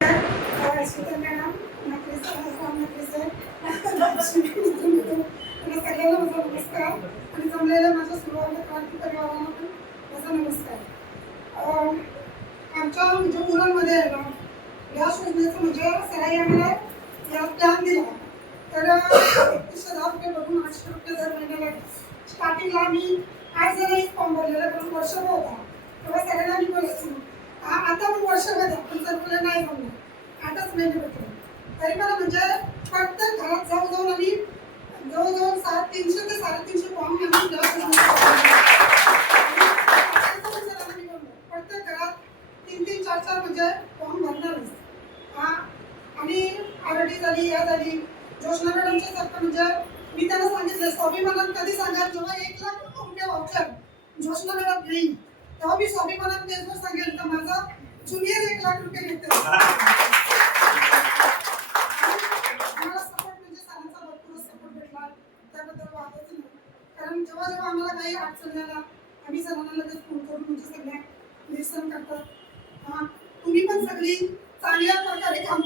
सगळ्यांना माझा नमस्कार आणि जमलेल्या माझ्या सुरुवातीला क्रांती परिवारांना पण माझा नमस्कार. आमच्या म्हणजे मुलांमध्ये आहे ना या योजनेचं म्हणजे सराई आम्हाला या प्लॅन दिला तर 31,10 रुपये बघून 800 रुपये दर महिन्याला. स्टार्टिंगला आम्ही 8 जणांनी फॉर्म भरलेला पण वर्षभर होता तेव्हा सगळ्यांना मी बोलायचो आता पण वर्षभर द्या पण जर तुला नाही जमलं 8च महिने भेटले तरी मला म्हणजे प्रत्येक घरात जाऊन आम्ही जवळजवळ 300 ते 350 फॉर्म आम्ही प्रत्येक घरात 3-3, 4-4 म्हणजे फॉर्म भरणारच. आणि आरडी झाली या झाली जोशना मॅडमच्या सारखं म्हणजे मी त्यांना सांगितलं स्वाभिमानात कधी सांगा जेव्हा 1 लाख रुपये वाउचर जोशना मॅडम घेईल तेव्हा मी स्वाभिमानात तेच सांगेल का माझा ज्युनियर 1 लाख रुपये घेते. आम्हाला सपोर्ट म्हणजे सरांचा भरपूर सपोर्ट भेटला त्याबद्दल वादच नाही. कारण जेव्हा आम्हाला काही अडचण आला आम्ही सरांना लगेच फोन करून म्हणजे सगळ्या निरसन करतात. तुम्ही पण सगळी चांगल्या प्रकारे काम